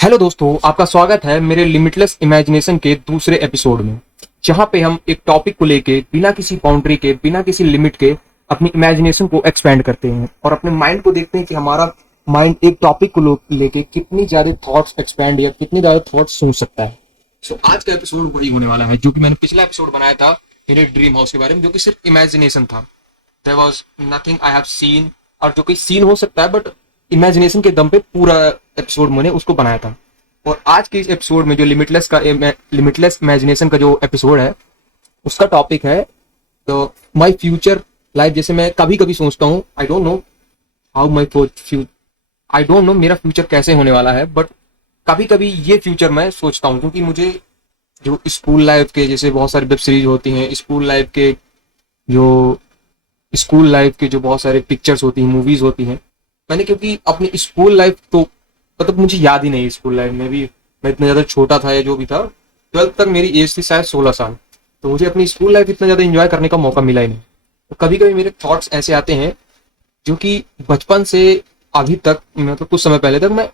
Hello दोस्तों, आपका स्वागत है मेरे लिमिटलेस इमेजिनेशन के दूसरे एपिसोड में। जहां पे हम एक टॉपिक को लेके बिना किसी बाउंड्री के, बिना किसी लिमिट के अपनी इमेजिनेशन को एक्सपेंड करते हैं और अपने माइंड को देखते हैं कि हमारा माइंड एक टॉपिक को लेके कितनी ज्यादा थॉट्स एक्सपेंड या कितनी ज्यादा थॉट्स सोच सकता है। आज का एपिसोड वही होने वाला है जो कि मैंने पिछला एपिसोड बनाया था मेरे ड्रीम हाउस के बारे में, जो कि सिर्फ इमेजिनेशन था। There was nothing I have seen, और जो कि सीन हो सकता है बट इमेजिनेशन के दम पे पूरा एपिसोड मैंने उसको बनाया था। और आज के इस एपिसोड में जो लिमिटलेस इमेजिनेशन का जो एपिसोड है उसका टॉपिक है तो माई फ्यूचर लाइफ। जैसे मैं कभी कभी सोचता हूँ, I don't know how my future, I don't know मेरा फ्यूचर कैसे होने वाला है, बट कभी कभी ये फ्यूचर मैं सोचता हूँ क्योंकि मुझे जो स्कूल लाइफ के, जैसे बहुत सारी वेब सीरीज होती हैं, स्कूल लाइफ के जो बहुत सारे पिक्चर्स होती हैं, मूवीज होती हैं, मैंने क्योंकि अपनी स्कूल लाइफ तो मतलब मुझे याद ही नहीं। स्कूल लाइफ में भी मैं इतना ज्यादा छोटा था या जो भी था, 12th तक मेरी एज थी शायद 16 साल, तो मुझे अपनी स्कूल लाइफ इतना ज्यादा एंजॉय करने का मौका मिला ही नहीं। तो कभी कभी मेरे थॉट्स ऐसे आते हैं जो कि बचपन से अभी तक, मतलब कुछ समय पहले तक मैं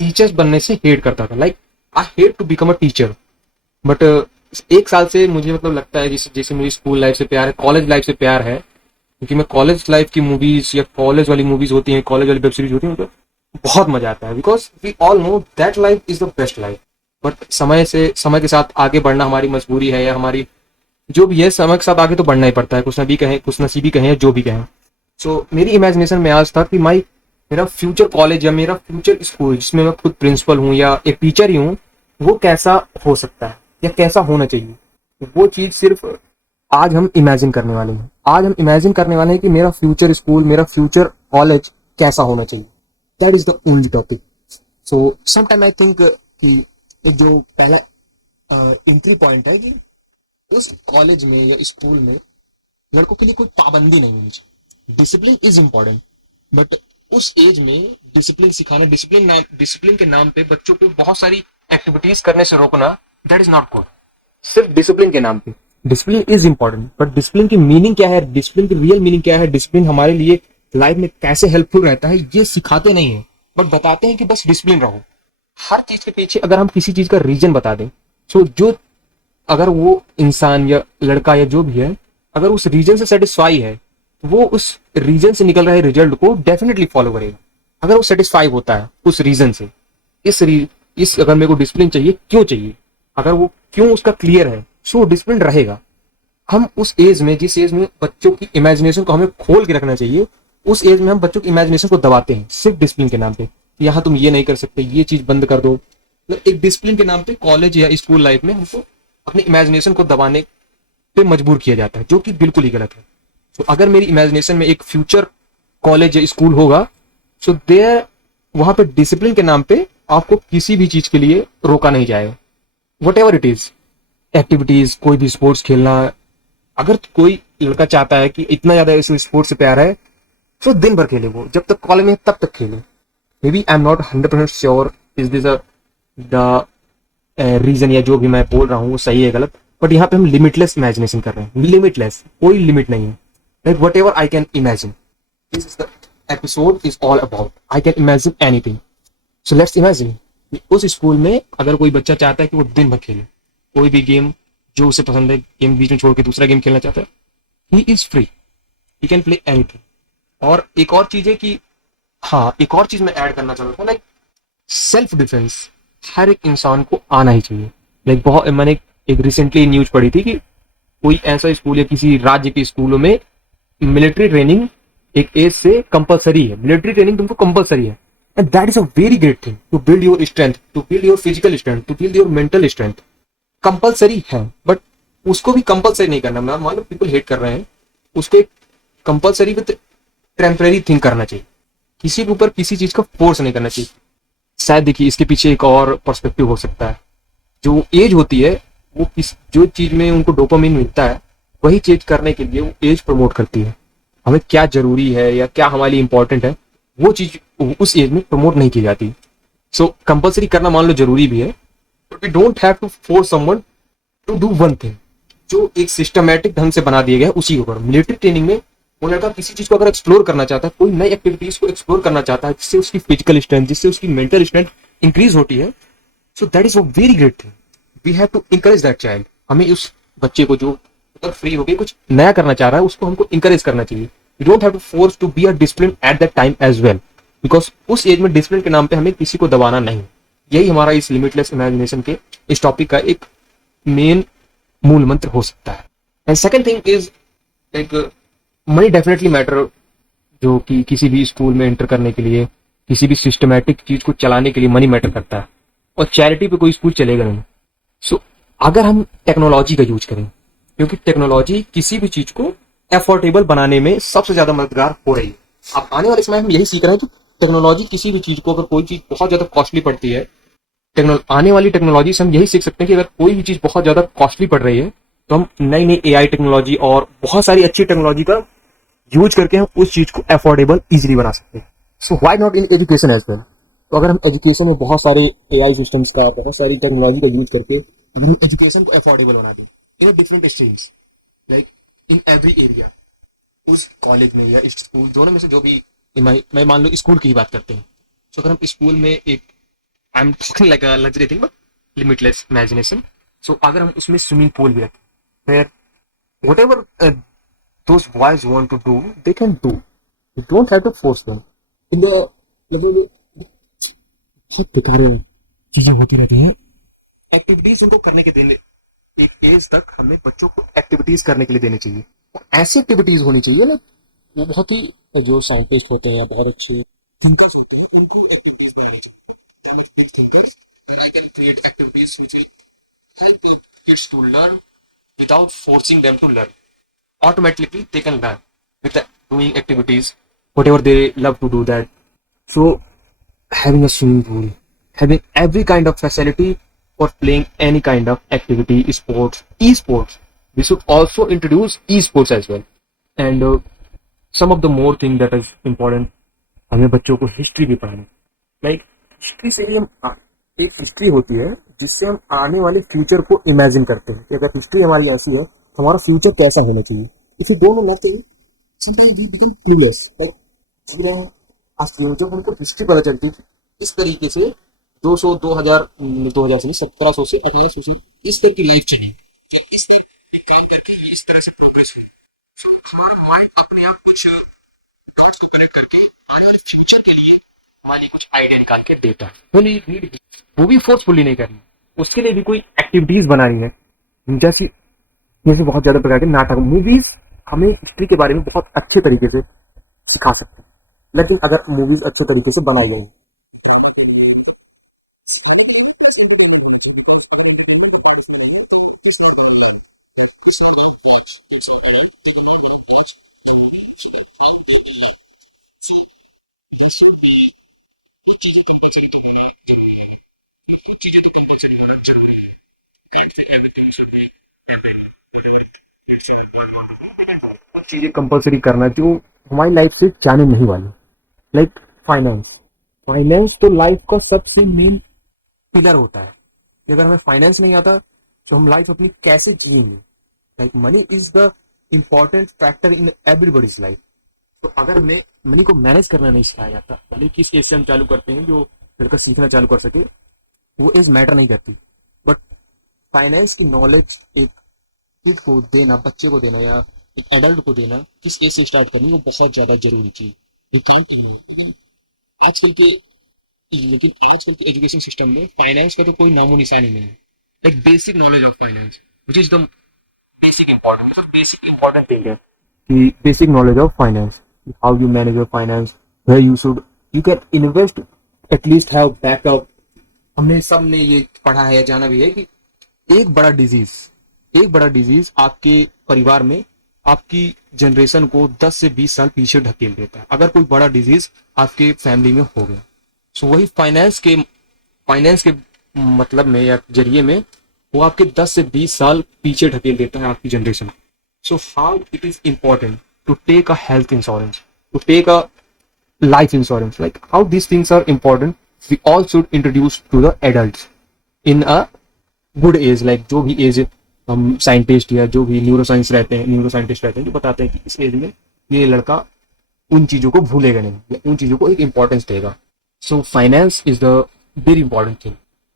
टीचर्स बनने से हेट करता था। Like I hate to become a teacher, but एक साल से मुझे मतलब लगता है जैसे जैसे मुझे स्कूल लाइफ से प्यार है, कॉलेज लाइफ से प्यार है, क्योंकि मैं कॉलेज लाइफ की मूवीज या कॉलेज वाली मूवीज होती हैं, कॉलेज वाली वेब सीरीज होती है, उनको बहुत मजा आता है। Because we all know that life is the best life. But समय के साथ आगे बढ़ना हमारी मजबूरी है या हमारी जो भी है, समय के साथ आगे तो बढ़ना ही पड़ता है, कुछ ना भी कहें, कुछ नसीबी कहें या जो भी कहें। सो मेरी इमेजिनेशन में आज था कि मेरा फ्यूचर कॉलेज या मेरा फ्यूचर स्कूल जिसमें मैं खुद प्रिंसिपल हूँ या एक टीचर ही हूँ, वो कैसा हो सकता है या कैसा होना चाहिए। वो चीज सिर्फ आज हम इमेजिन करने वाले हैं। आज हम इमेजिन करने वाले हैं कि मेरा फ्यूचर स्कूल, मेरा फ्यूचर कॉलेज कैसा होना चाहिए। That is the only topic. So sometime I think कि एक जो पहला एंट्री पॉइंट है कि उस कॉलेज में या स्कूल में लड़कों के लिए कोई पाबंदी नहीं होनी चाहिए। डिसिप्लिन इज इम्पोर्टेंट, बट उस एज में डिसिप्लिन सिखाना, डिसिप्लिन के नाम पे बच्चों को बहुत सारी एक्टिविटीज करने से रोकना, दैट इज नॉट गुड। सिर्फ डिसिप्लिन के नाम पे, discipline is important, but discipline की मीनिंग क्या है, डिसिप्लिन की रियल मीनिंग क्या है, डिसिप्लिन हमारे लिए लाइफ में कैसे हेल्पफुल रहता है, ये सिखाते नहीं है, बट बताते हैं कि बस डिसिप्लिन रहो। हर चीज के पीछे अगर हम किसी चीज का रीजन बता दें, सो जो अगर वो इंसान या लड़का या जो भी है, अगर उस रीजन से सेटिस्फाई है, तो वो उस रीजन से निकल रहे रिजल्ट को डेफिनेटली फॉलो करेगा। अगर वो सेटिस्फाई होता है उस रीजन से, इस अगर मेरे को डिसिप्लिन चाहिए, क्यों चाहिए, अगर वो क्यों उसका क्लियर है, सो डिसिप्लिन रहेगा। हम उस एज में, जिस एज में बच्चों की इमेजिनेशन को हमें खोल के रखना चाहिए, उस एज में हम बच्चों की इमेजिनेशन को दबाते हैं सिर्फ डिसिप्लिन के नाम पे कि यहाँ तुम ये नहीं कर सकते, ये चीज बंद कर दो। मतलब एक डिसिप्लिन के नाम पे कॉलेज या स्कूल लाइफ में हमको अपनी इमेजिनेशन को दबाने पे मजबूर किया जाता है, जो कि बिल्कुल ही गलत है। तो अगर मेरी इमेजिनेशन में एक फ्यूचर कॉलेज या स्कूल होगा, सो देयर वहां पे डिसिप्लिन के नाम पे आपको किसी भी चीज के लिए रोका नहीं जाएगा। What ever it is, activities, कोई भी स्पोर्ट्स खेलना। अगर कोई लड़का चाहता है कि इतना ज्यादा इसे स्पोर्ट्स से प्यार है, तो दिन भर खेले, वो जब तक कॉलेज में तब तक खेले। Maybe I am not 100% sure is this the reason, या जो भी मैं बोल रहा हूँ वो सही है गलत, बट यहाँ पे हम लिमिटलेस इमेजिनेशन कर रहे हैं। लिमिटलेस, कोई लिमिट नहीं है। Like what ever I can imagine, this is the episode is all about I can imagine anything. So let's imagine उस स्कूल में अगर कोई बच्चा चाहता है कि वो दिन भर खेले, कोई भी गेम जो उसे पसंद है, गेम बीच में छोड़ के दूसरा गेम खेलना चाहता है, he is free, he can play anything. और एक और चीज है कि हाँ, एक और चीज मैं ऐड करना चाहता हूँ, लाइक सेल्फ डिफेंस हर एक इंसान को आना ही चाहिए। लाइक बहुत, मैंने एक रिसेंटली न्यूज पढ़ी थी कि कोई ऐसा स्कूल या किसी राज्य के स्कूलों में मिलिट्री ट्रेनिंग एक एज से कंपलसरी है। मिलिट्री ट्रेनिंग तुमको कंपलसरी है, and that is a very great thing to build your strength, to build your physical strength, to build your mental strength. Compulsory है, बट उसको भी कंपलसरी नहीं करना। मैं मान लो पीपल हेट कर रहे हैं, उसको एक कंपलसरी विद टेम्परेरी थिंग करना चाहिए। किसी के ऊपर किसी चीज का फोर्स नहीं करना चाहिए। शायद देखिए इसके पीछे एक और पर्सपेक्टिव हो सकता है। जो एज होती है, वो जो चीज में उनको डोपामिन मिलता है, वही चीज करने के लिए वो एज प्रमोट करती है। हमें क्या जरूरी है या क्या हमारे लिए इंपॉर्टेंट है, वो चीज उस एज में प्रमोट नहीं की जाती। सो कंपलसरी करना मान लो जरूरी भी है, but we don't have to force someone to do one thing जो एक सिस्टमैटिक ढंग से बना दिया गया है, उसी के ऊपर। मिलिट्री ट्रेनिंग में वो लड़का किसी चीज को अगर एक्सप्लोर करना चाहता है, कोई नई एक्टिविटीज को एक्सप्लोर करना चाहता है, जिससे उसकी फिजिकल स्ट्रेंथ, जिससे उसकी मेंटल स्ट्रेंथ इंक्रीज होती है, so that is a very great thing. We have to encourage that child. हमें उस बच्चे को जो अगर फ्री होके कुछ नया करना चाह रहा है उसको हमको इंकरेज करना चाहिए. You don't have to force to be a discipline at that time as well, because उस एज में डिसिप्लिन के नाम पे हमें किसी को दबाना नहीं. यही हमारा इस लिमिटलेस इमेजिनेशन के इस टॉपिक का एक मेन मूल मंत्र हो सकता है. And second thing is like money definitely matter. जो कि किसी भी स्कूल में एंटर करने के लिए, किसी भी सिस्टमैटिक चीज को चलाने के लिए मनी मैटर करता है. और चैरिटी पे कोई स्कूल चलेगा नहीं. सो अगर हम टेक्नोलॉजी का यूज करें, क्योंकि टेक्नोलॉजी किसी भी चीज को एफोर्डेबल बनाने में सबसे ज्यादा मददगार हो रही है. अब आने वाले समय में हम यही सीख रहे हैं कि टेक्नोलॉजी किसी भी चीज को, अगर कोई चीज बहुत ज्यादा कॉस्टली पड़ती है, आने वाली टेक्नोलॉजी से हम यही सीख सकते हैं कि अगर कोई भी चीज बहुत ज्यादा कॉस्टली पड़ रही है तो हम नई नई एआई टेक्नोलॉजी और बहुत सारी अच्छी टेक्नोलॉजी का यूज करके हम उस चीज को अफोर्डेबल इजीली बना सकते हैं. So why not in education as well. तो अगर हम एजुकेशन में बहुत सारे एआई सिस्टम्स का, बहुत सारी टेक्नोलॉजी का यूज करके अगर हम एजुकेशन को अफोर्डेबल बना दें in different streams, like in every area, उस कॉलेज में या स्कूल दोनों में से जो भी, मैं मान लो स्कूल की ही बात करते हैं. सो अगर हम स्कूल में एक, I am talking like a luxury thing but limitless imagination. So अगर हम उसमें स्विमिंग पूल भी रखें, फिर whatever those boys want to do, they can do. You don't have to force them. In the मतलब बहुत बेकार चीजें होती रहती हैं. एक्टिविटीज उनको करने के देने, एक एज तक हमें बच्चों को एक्टिविटीज करने के लिए देनी चाहिए. और ऐसी एक्टिविटीज होनी चाहिए ना, वो बहुत ही, जो साइंटिस्ट होते हैं या बहुत अच्छे थिंकर्स होते हैं उनको एक्टिविटीज बनानी चाहिए. Big thinkers, I can create activities which will help kids to learn without forcing them to learn. Automatically they can learn with the doing activities whatever they love to do that. So having a swimming pool, having every kind of facility for playing any kind of activity, sports, esports, we should also introduce esports as well. And some of the more thing that is important, हमें बच्चों को history भी पढ़ानी. Like history से ही हम, एक history होती है जिससे हम आने वाले फ्यूचर को इमेजिन करते हैं कि अगर हिस्ट्री हमारी ऐसी है तो हमारा फ्यूचर कैसा होना चाहिए. If you don't know nothing, sometimes we become clueless. Like जब हमको हिस्ट्री पता चलती है इस तरीके से 200 2000 2000 से 1700 से 1800 से इस तक की लाइफ चली, कि इस तक डिक्लाइन करके इस तरह से प्रोग्रेस हुई. सो हमारा माइंड अपने आप कुछ डॉट्स को कनेक्ट करके आने वाले फ्यूचर के लिए हमारी कुछ आइडिया निकाल के देता है. वो भी फोर्सफुली नहीं करनी, उसके लिए भी कोई एक्टिविटीज बनानी है. जैसे जैसे बहुत ज्यादा प्रकार के नाटक, मूवीज हमें हिस्ट्री के बारे में बहुत अच्छे तरीके से सिखा सकते हैं, लेकिन अगर मूवीज अच्छे तरीके से बनाई जाए. चीजें कंपल्सरी तो होना जरूरी है. चीजें तो कंपल्सरी होना जरूरी है. Can't say everything should be happening. Whatever it's और चीजें कंपल्सरी करना जो हमारी लाइफ से जाने नहीं वाली. Like finance. फाइनेंस तो लाइफ का सबसे मेन पिलर होता है. कि अगर हमें फाइनेंस नहीं आता तो हम लाइफ अपनी कैसे जिएंगे. Like money is the important factor in everybody's life. तो अगर हमें मनी को मैनेज करना नहीं सिखाया जाता, भले किस एज से हम चालू करते हैं, जो लड़का सीखना चालू कर सके, वो एज मैटर नहीं करती. बट फाइनेंस की नॉलेज एक किड को देना, बच्चे को देना या एक एडल्ट को देना, किस एज से स्टार्ट करनी, वो बहुत ज्यादा जरूरी चीज. ये काम करना आजकल के, लेकिन आजकल के एजुकेशन सिस्टम में फाइनेंस का तो कोई नामो निशान ही नहीं है. Like basic knowledge of finance which is the basic important thing है कि basic knowledge of finance, how you manage your finance, where you should, you can invest, at least have backup. हमने सब ने ये पढ़ा है या जाना भी है कि एक बड़ा डिजीज आपके परिवार में आपकी जनरेशन को 10 से 20 साल पीछे ढकेल देता है, अगर कोई बड़ा डिजीज आपके फैमिली में हो गया. सो वही फाइनेंस के मतलब में या जरिए में वो आपके 10 से 20 साल पीछे ढकेल देता है आपकी generation. So how it is important to take a health insurance, to take a life insurance, like how these things are important, we all should introduce to the adults in a good age. Like जो भी as हम scientist या जो भी neuroscientist रहते हैं जो बताते हैं कि इस एज में ये लड़का उन चीजों को भूलेगा नहीं या उन चीजों को एक इंपॉर्टेंस देगा. So finance is the very important thing.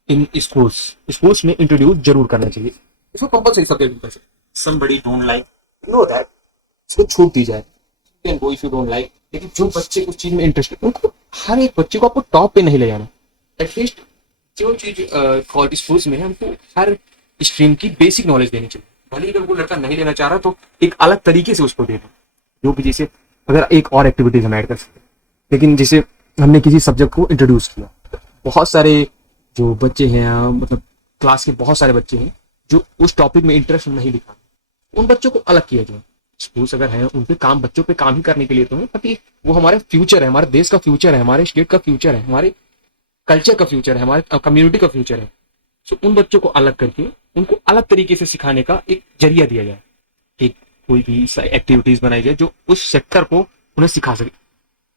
In schools schools में इंट्रोड्यूस जरूर करना चाहिए, इसको कंपलसरी सब्जेक्ट कर सकते। Somebody don't like. Know that, इसको छूट दी जाए, can go if you don't like. लेकिन जो बच्चे उस चीज में इंटरेस्टेड, उनको, हर एक बच्चे को आपको टॉप पे नहीं ले जाना, एटलीस्ट जो चीज कॉलेज स्कूल्स में है हमको हर स्ट्रीम की बेसिक नॉलेज देनी चाहिए। भले ही अगर वो लड़का नहीं लेना चाह रहा तो एक अलग तरीके से उसको दे दो, जो भी, जैसे अगर एक और एक्टिविटीज हम ऐड कर सकते हैं। लेकिन जैसे हमने किसी सब्जेक्ट को इंट्रोड्यूस किया, बहुत सारे जो बच्चे हैं, मतलब क्लास के बहुत सारे बच्चे हैं जो उस टॉपिक में इंटरेस्ट नहीं दिखाते, उन बच्चों को अलग किया जाए। स्कूल्स अगर हैं उनके काम, बच्चों पे काम ही करने के लिए तो है, ताकि वो हमारे फ्यूचर है, हमारे देश का फ्यूचर है, हमारे स्टेट का फ्यूचर है, हमारे कल्चर का फ्यूचर है, हमारे कम्युनिटी का फ्यूचर है। सो उन बच्चों को अलग करके उनको अलग तरीके से सिखाने का एक जरिया दिया जाए, एक कोई भी एक्टिविटीज बनाई जाए जो उस सेक्टर को उन्हें सिखा सके।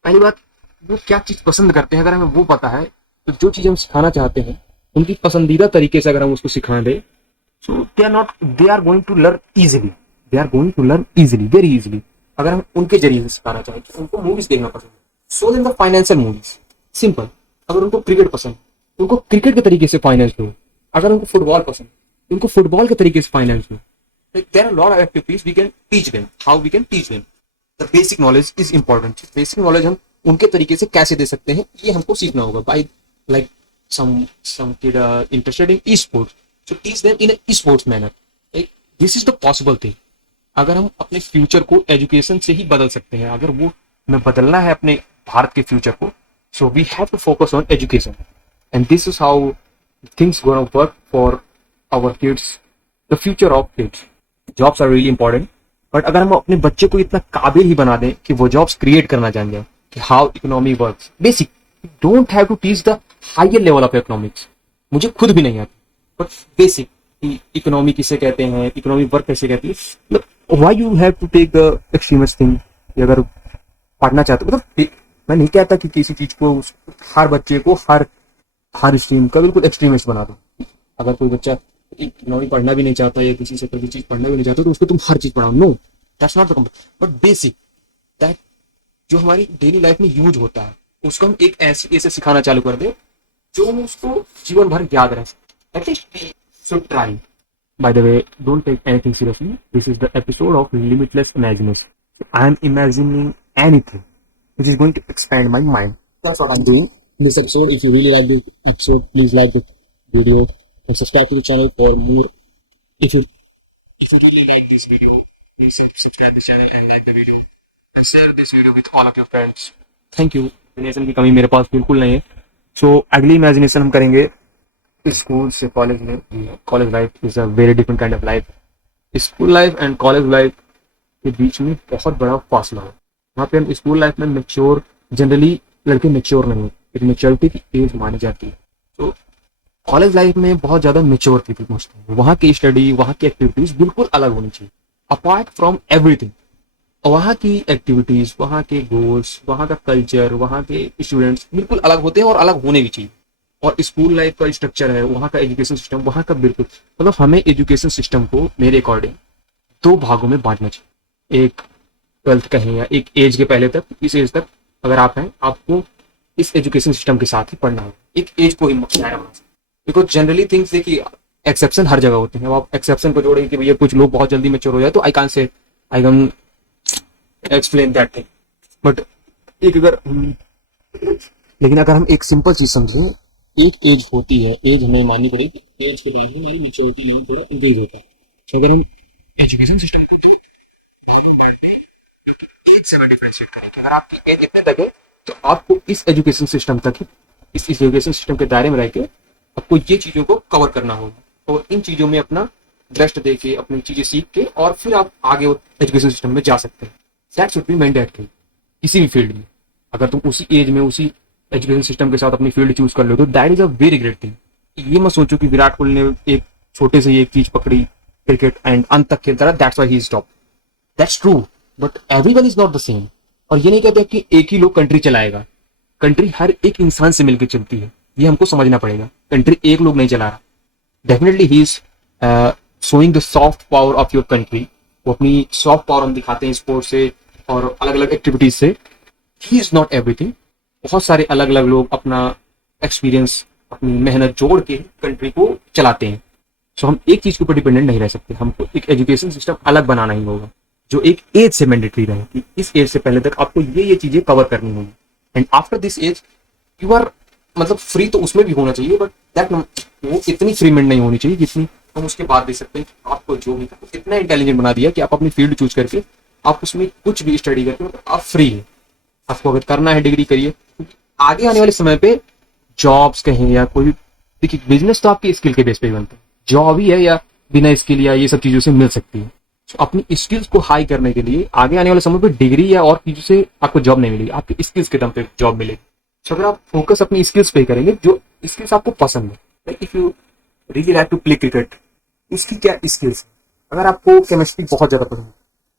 पहली बात, वो क्या चीज पसंद करते हैं, अगर हमें वो पता है तो जो चीज हम सिखाना चाहते हैं उनकी पसंदीदा तरीके से अगर हम उसको सिखा दें, so they are going to learn easily, they are going to learn easily, very easily. अगर हम उनके जरिए से सिखाना चाहें कि उनको मूवीज देखना पसंद है, so then the financial movies, simple. अगर उनको क्रिकेट पसंद, उनको क्रिकेट के तरीके से फाइनेंस दो। अगर उनको फुटबॉल पसंद, उनको फुटबॉल के तरीके से फाइनेंस दो। There are lot of activities we can teach them, how we can teach them. The basic knowledge is important. Basic knowledge हम उनके तरीके से कैसे दे सकते हैं, ये हमको सीखना होगा। By like some kid interested in e-sports, so teach them in a e-sports manner. Like, this is the possible thing. अगर हम अपने फ्यूचर को एजुकेशन से ही बदल सकते हैं, अगर वो हमें बदलना है अपने भारत के फ्यूचर को, so we have to focus on education, and this is how things gonna work for our kids, the future of kids. Jobs are really important, but अगर हम अपने बच्चे को इतना काबिल ही बना दें कि वो जॉब्स क्रिएट करना जान जाए, कि how economy works, basic, don't have to teach the higher level of economics. मुझे खुद भी नहीं आता, बट बेसिक इकोनॉमी किसे कहते हैं, इकोनॉमी वर्क कैसे कहती है, मतलब why you have to take the extremist thing. अगर पढ़ना चाहते हो, मतलब मैं नहीं कहता कि किसी चीज को, हर बच्चे को हर स्ट्रीम का बिल्कुल एक्सट्रीमिस्ट बना दो। अगर कोई बच्चा इकोनॉमी पढ़ना भी नहीं चाहता या किसी से कोई चीज पढ़ना भी नहीं चाहता तो उसको तुम हर चीज पढ़ाओ, no, that's not the company. But basic that जो हमारी डेली लाइफ में यूज होता है, उसको हम एक ऐसे सिखाना चालू कर दे जो उसको जीवन भर याद रह सके। At least we should try. By the way, don't take anything seriously. This is the episode of Limitless Imagination. So I am imagining anything which is going to expand my mind. That's what I'm doing in this episode. If you really like this episode, please like the video and subscribe to the channel for more. If you really like this video, please subscribe the channel and like the video and share this video with all of your friends. Thank you. Imagination की कमी मेरे पास बिल्कुल नहीं है। सो अगली imagination हम करेंगे school से कॉलेज में। College life is a very different kind of life. School life and college life के बीच में बहुत बड़ा फासला है। वहाँ पे हम स्कूल लाइफ में मेच्योर, जनरली लड़के मेच्योर नहीं होते, एक मेच्योरिटी की एज मानी जाती है। तो कॉलेज लाइफ में बहुत ज़्यादा मेच्योर पीपल पहुँचते हैं। वहाँ की स्टडी, वहाँ की एक्टिविटीज़ बिल्कुल अलग होनी चाहिए, अपार्ट फ्रॉम एवरीथिंग। वहाँ की एक्टिविटीज़, वहाँ के गोल्स, वहाँ का कल्चर, वहाँ के स्टूडेंट्स बिल्कुल अलग होते हैं और अलग होने भी चाहिए। और स्कूल लाइफ का स्ट्रक्चर है, वहाँ का एजुकेशन सिस्टम, वहाँ का बिल्कुल, मतलब हमें एजुकेशन सिस्टम को मेरे अकॉर्डिंग दो भागों में बांटना चाहिए। एक 12th कहें या एक एज के पहले तक, इस एज तक अगर आप हैं, आपको इस एजुकेशन सिस्टम के साथ ही पढ़ना होगा, एक एज को ही बिकॉज जनरली थिंग्स, देखिए एक्सेप्शन हर जगह होते हैं। अब आप एक्सेप्शन को जोड़ेंगे कि भैया कुछ लोग बहुत जल्दी मेच्योर हो जाए, तो I can explain that thing. But एक लेकिन अगर हम एक सिंपल चीज समझें, एक एज होती है, एज हमें माननी पड़ेगी, एज के बाद हमारी मेच्योरिटी लेवल थोड़ा इंक्रीज होता है। तो अगर हम एजुकेशन सिस्टम को जो बांटते हैं, जो एज से हमें डिफरेंशिएट करें कि अगर आपकी एज इतने तक है तो आपको इस एजुकेशन सिस्टम तक ही, इस एजुकेशन सिस्टम के दायरे में रहकर आपको ये चीज़ों को कवर करना होगा और इन चीज़ों में अपना दृष्ट दे के, अपनी चीज़ें सीख के, और फिर आप आगे एजुकेशन सिस्टम में जा सकते हैं। दैट शुड बी मैंडेटरी किसी भी फील्ड में। अगर तुम उसी एज में उसी एजुकेशन सिस्टम के साथ अपनी फील्ड चूज कर लो तो that is a very great thing. ये मत सोचो कि विराट कोहली ने एक छोटे से ही एक चीज पकड़ी, क्रिकेट, एंड अंत तक खेलता रहा, that's why he is top. That's true, but everyone is not the same. और ये नहीं कहते कि एक ही लोग कंट्री चलाएगा। कंट्री हर एक इंसान से मिलकर चलती है, ये हमको समझना पड़ेगा। कंट्री एक लोग नहीं चला रहा। Definitely he is showing the soft power of your country. वो अपनी सॉफ्ट पावर हम दिखाते हैं स्पोर्ट्स से और अलग अलग एक्टिविटीज से। He is not everything. बहुत सारे अलग अलग लोग अपना एक्सपीरियंस अपनी मेहनत जोड़ के कंट्री को चलाते हैं। सो हम एक चीज के ऊपर डिपेंडेंट नहीं रह सकते, हमको एक एजुकेशन सिस्टम अलग बनाना ही होगा जो एक एज से मैंडेटरी रहे कि इस एज से पहले तक आपको ये चीजें कवर करनी होगी, and after this age you are, मतलब फ्री तो उसमें भी होना चाहिए, बट दैट वो इतनी फ्रीमेंट नहीं होनी चाहिए जितनी हम उसके बाद दे सकते हैं। आपको जो भी इतना इंटेलिजेंट बना दिया कि आप अपनी फील्ड चूज करके आप उसमें कुछ भी स्टडी करके मतलब आप फ्री है। आपको अगर करना है डिग्री करिए, आगे आने वाले समय पे जॉब्स कहें या कोई भी, देखिए बिजनेस तो आपकी स्किल के बेस पे ही बनता है, जॉब ही है या बिना स्किल या ये सब चीजों से मिल सकती है। तो अपनी स्किल्स को हाई करने के लिए आगे आने वाले समय पे डिग्री या और चीजों से आपको जॉब नहीं मिलेगी, आपकी स्किल्स के दम पे जॉब मिलेगी। तो अगर आप फोकस अपनी स्किल्स पे करेंगे, जो स्किल्स आपको पसंद है, like if you really like to play cricket, उसकी क्या स्किल्स है। अगर आपको केमिस्ट्री बहुत ज्यादा पसंद है,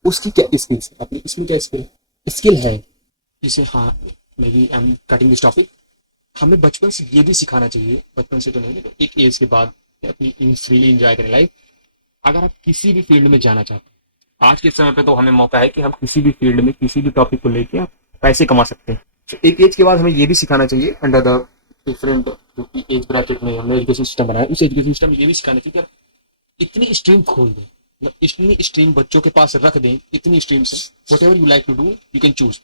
उसकी क्या स्किल्स है, अपनी इसमें क्या स्किल है। जैसे हाँ, maybe I am cutting this topic, हमें बचपन से ये भी सिखाना चाहिए, बचपन से तो नहीं लेकिन एक एज के बाद अपनी फ्रीली एंजॉय करें लाइफ। अगर आप किसी भी फील्ड में जाना चाहते हैं, आज के समय पे तो हमें मौका है कि हम किसी भी फील्ड में किसी भी टॉपिक को लेके आप पैसे कमा सकते हैं। तो एक एज के बाद हमें ये भी सिखाना चाहिए अंडर द डिफरेंट जो कि एज ब्रैकेट में हमने एजुकेशन सिस्टम बनाया, उस एजुकेशन सिस्टम में ये भी सिखाना चाहिए कि आप इतनी स्ट्रीम खोल दें, मतलब इतनी स्ट्रीम बच्चों के पास रख दें, इतनी स्ट्रीम से whatever you like to do you can choose,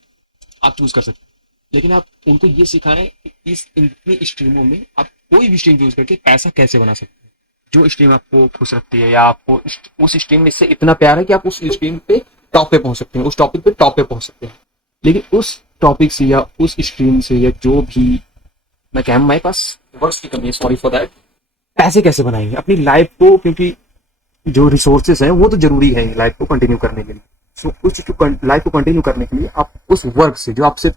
आप चूज कर सकते हैं। लेकिन आप उनको ये सिखाएं कि इस इतनी स्ट्रीमों में आप कोई भी स्ट्रीम चूज करके पैसा कैसे बना सकते हैं, जो स्ट्रीम आपको खुश रखती है या आपको उस स्ट्रीम में इससे इतना प्यार है कि आप उस स्ट्रीम पे टॉप पे पहुंच सकते हैं, उस टॉपिक पे टॉप पे पहुंच सकते हैं। लेकिन उस टॉपिक से या उस स्ट्रीम से या जो भी, मैं कह हमारे पास वर्ड्स की कमी है, सॉरी फॉर दैट, पैसे कैसे बनाएंगे अपनी लाइफ को, क्योंकि जो रिसोर्सेज हैं वो तो जरूरी है लाइफ को कंटिन्यू करने के लिए। सो उस लाइफ को कंटिन्यू करने के लिए आप उस वर्क से जो आपसे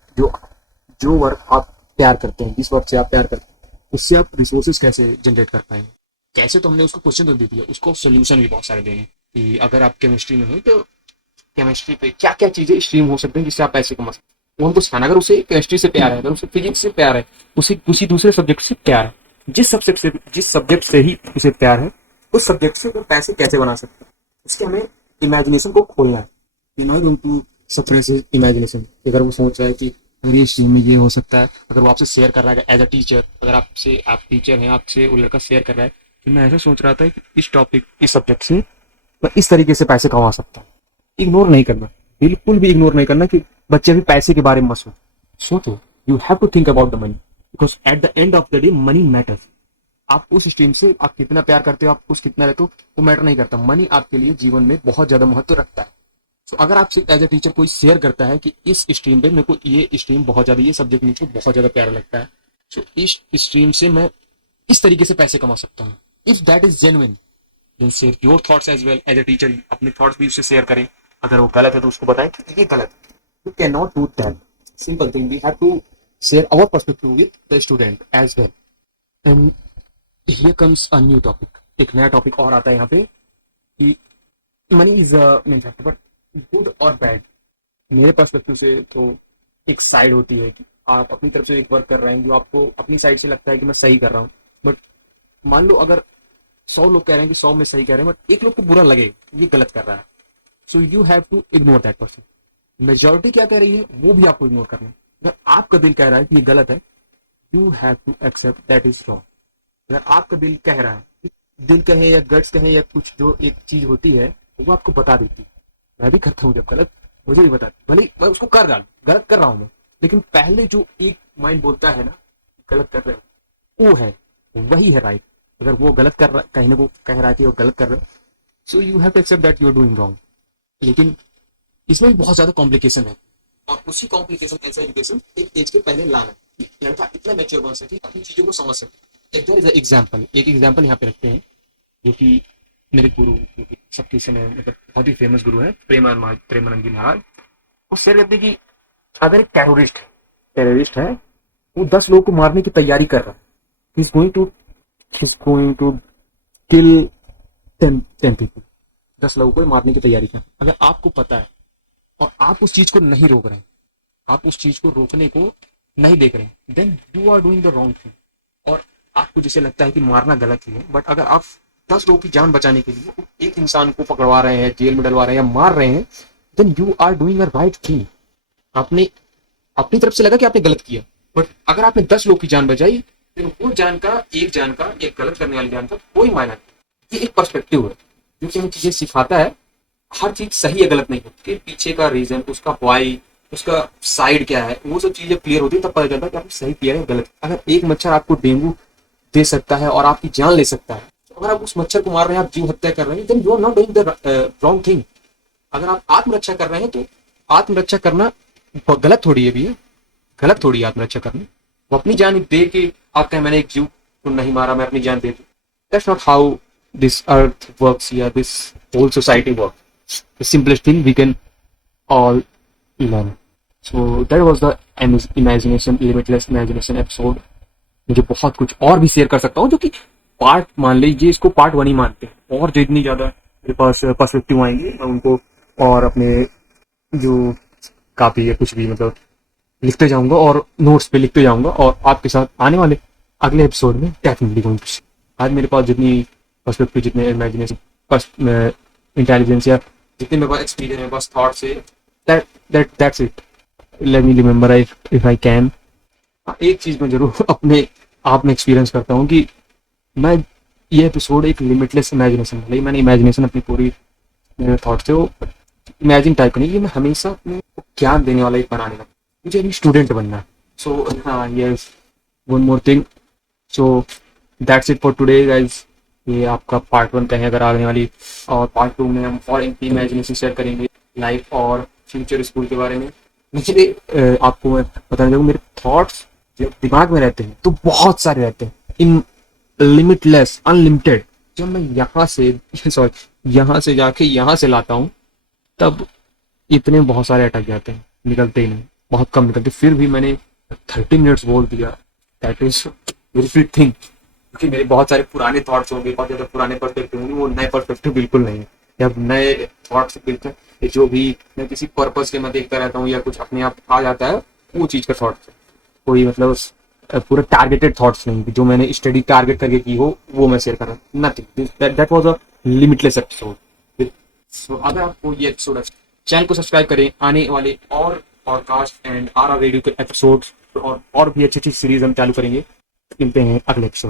जो वर्क आप प्यार करते हैं, जिस वर्क से आप प्यार करते हैं, उससे आप रिसोर्सेज कैसे जनरेट कर पाएंगे। कैसे तो हमने उसको क्वेश्चन तो दे दिया, उसको सोल्यूशन भी बहुत सारे देंगे कि अगर आप केमिस्ट्री में हो तो केमिस्ट्री पे क्या क्या चीजें स्ट्रीम हो सकते हैं जिससे आप पैसे कमा सकते हैं, वो हमको सिखाना। अगर उसे केमिस्ट्री से प्यार है, अगर उसे फिजिक्स से प्यार है, उसे किसी दूसरे सब्जेक्ट से प्यार है, जिस सब्जेक्ट से ही उसे प्यार है, उस सब्जेक्ट से वो पैसे कैसे बना सकते हैं, उसके हमें इमेजिनेशन को खोलना है। You know going to suppress his imagination. अगर वो सोच रहा है कि अगर ये स्ट्रीम में ये हो सकता है, अगर वो आपसे शेयर कर रहा है एज अ टीचर, अगर आप टीचर हैं, आपसे वो लड़का शेयर कर रहा है कि मैं ऐसा सोच रहा था कि इस टॉपिक इस सब्जेक्ट से मैं इस तरीके से पैसे कमा सकता हूँ, इग्नोर नहीं करना, बिल्कुल भी इग्नोर नहीं करना कि बच्चे भी पैसे के बारे में मत सोचो। You have to think about the money, because at the end of the day money matters. आप उस स्ट्रीम से आप कितना प्यार करते हो, आप कुछ कितना रहते हो, वो मैटर नहीं करता। मनी आपके लिए जीवन में बहुत ज्यादा महत्व रखता है। तो अगर आपसे एज ए टीचर कोई शेयर करता है कि इस स्ट्रीम पे मेरे को ये स्ट्रीम बहुत ज्यादा, ये सब्जेक्ट मुझको बहुत ज्यादा प्यारा लगता है, तो इस स्ट्रीम से मैं इस तरीके से पैसे कमा सकता हूँ, if that is genuine, then share your thoughts as well. As a teacher अपने थॉट्स भी उससे शेयर करें, अगर वो गलत है तो उसको बताएं कि ये गलत है, you can not do that. Simple thing, we have to share our perspective with the student as well. And here comes a new topic, एक नया टॉपिक और आता है यहाँ पे कि money is a main factor, but good और bad. मेरे पर्सपेक्टिव से तो एक साइड होती है कि आप अपनी तरफ से एक वर्क कर रहे हैं जो आपको अपनी साइड से लगता है कि मैं सही कर रहा हूँ, बट मान लो अगर 100 लोग कह रहे हैं कि 100 में सही कह रहे हैं, बट एक लोग को बुरा लगे ये गलत कर रहा है, so you have to ignore that person. Majority क्या कह रही है वो भी आपको इग्नोर करना है। अगर आपका दिल कह रहा है कि ये गलत है, you have to accept that is wrong. अगर आपका दिल कह रहा है, दिल कहे या गट्स कहे या कुछ जो एक चीज होती है वो आपको बता देती है। मैं भी करता हूँ जब गलत, मुझे भी बताती, भले मैं उसको गलत कर रहा हूँ मैं, लेकिन पहले जो एक माइंड बोलता है ना गलत कर रहे हैं, वो है वही है राइट। अगर वो गलत कर रहा, कहीं ना को कह रहा है कि वो गलत कर रहा है, so you have to accept that you are doing wrong. लेकिन इसमें भी बहुत ज्यादा कॉम्प्लिकेशन है, और उसी कॉम्प्लिकेशन ऐसा एजुकेशन एक एज के पहले लाना है, लड़का इतना मैच्योर बन सके, अपनी चीजों को समझ सके। एक एग्जाम्पल यहाँ पे रखते हैं जो कि मेरे गुरु, जो कि सबके समय मतलब बहुत ही फेमस गुरु है, प्रेमानंद जी महाराज। वो शेयर करते कि अगर एक टेररिस्ट है, वो 10 लोगों को मारने की तैयारी कर रहा है, he's going to kill 10 people, 10 लोगों को मारने की तैयारी कर। अगर आपको पता है और आप उस चीज को नहीं रोक रहे हैं, आप उस चीज को रोकने को नहीं देख रहे हैं, then you are doing the wrong thing. और आपको जैसे लगता है कि मारना गलत ही है, बट अगर आप 10 लोगों की जान बचाने के लिए एक इंसान को पकड़वा रहे हैं, जेल में डलवा रहे हैं या मार रहे हैं, then you are doing a right thing. आपने अपनी तरफ से लगा कि आपने गलत किया, बट अगर आपने 10 लोगों की जान बचाई, देखो वो जान का एक गलत करने वाली जान का कोई मायना नहीं। ये एक पर्सपेक्टिव है जो कि हमें चीजें सिखाता है। हर चीज सही या गलत नहीं होती, पीछे का रीजन, उसका वाई, उसका साइड क्या है, वो सब चीजें क्लियर होती है तब पता चलता है कि आपने सही किया है या गलत। अगर एक मच्छर आपको डेंगू दे सकता है और आपकी जान ले सकता है, तो अगर आप उस मच्छर को मार रहे हैं, आप जीव हत्या कर रहे हैं, then you are not doing the wrong thing. अगर आप आत्मरक्षा कर रहे हैं तो आत्मरक्षा करना गलत थोड़ी है भैया, गलत थोड़ी है आत्मरक्षा करना। वो अपनी जान दे के आप कहें मैंने एक जीव को नहीं मारा, मैं अपनी जान दे दूं, that's not how this earth works या this whole society works. The simplest thing we can all learn. So that was the imagination, limitless imagination episode. मुझे बहुत कुछ और भी शेयर कर सकता हूँ जो कि पार्ट, मान लीजिए इसको पार्ट वन ही मानते हैं, और जितनी ज्यादा मेरे पास पर्सपेक्टिव आएंगे मैं उनको और अपने जो कापी या कुछ भी मतलब लिखते जाऊंगा और नोट्स पे लिखते जाऊंगा और आपके साथ आने वाले अगले एपिसोड में डेफिनेटली गोइंग टू। आज मेरे पास जितनी पर्सपेक्टिव, जितने इमेजिनेशन, इंटेलिजेंस या जितने मेरे पास एक्सपीरियंस, मेरे पास थॉट्स है, that's it. Let me remember if I can. एक चीज मैं जरूर अपने आप में एक्सपीरियंस करता हूँ कि मैं ये एपिसोड एक लिमिटलेस इमेजिनेशन, मतलब मैंने इमेजिनेशन अपनी पूरी मेरे थॉट से वो इमेजिन टाइप करनी है। मैं हमेशा अपने ज्ञान देने वाला एक बनाने लगा, मुझे अभी स्टूडेंट बनना है। सो हाँ, yes, one more thing. So that's it for today guys. ये आपका पार्ट वन कहें अगर आने वाली, और पार्ट टू में हम और इनकी इमेजिनेशन शेयर करेंगे लाइफ और फ्यूचर स्कूल के बारे में। मुझे आपको मैं बताना चाहूँगा, मेरे थॉट्स जब दिमाग में रहते हैं तो बहुत सारे रहते हैं, इन लिमिटलेस, अनलिमिटेड। जब मैं यहाँ से यहाँ से जाके यहाँ से लाता हूँ तब इतने बहुत सारे अटक जाते हैं, निकलते ही नहीं, बहुत कम निकलते। फिर भी मैंने 30 मिनट्स बोल दिया, that is very big thing. क्योंकि मेरे बहुत सारे पुराने थॉट्स होंगे, बहुत ज्यादा पुराने पर्सपेक्टिव होंगे, वो नए पर्सपेक्टिव बिल्कुल नहीं है। या नए थॉट्स बिल्कुल, जो भी मैं किसी पर्पस के मैं देखता रहता हूँ या कुछ अपने आप आ जाता है, वो चीज का थॉट्स, कोई मतलब पूरा टारगेटेड थॉट्स नहीं जो मैंने स्टडी टारगेट करके की हो, वो मैं शेयर कर रहा हूँ। Nothing, that was a limitless episode. So अगर आपको ये एपिसोड, चैनल को सब्सक्राइब करें, आने वाले और पॉडकास्ट एंड आर रेडियो के एपिसोड्स और भी अच्छी अच्छी सीरीज हम चालू करेंगे। मिलते हैं अगले एपिसोड।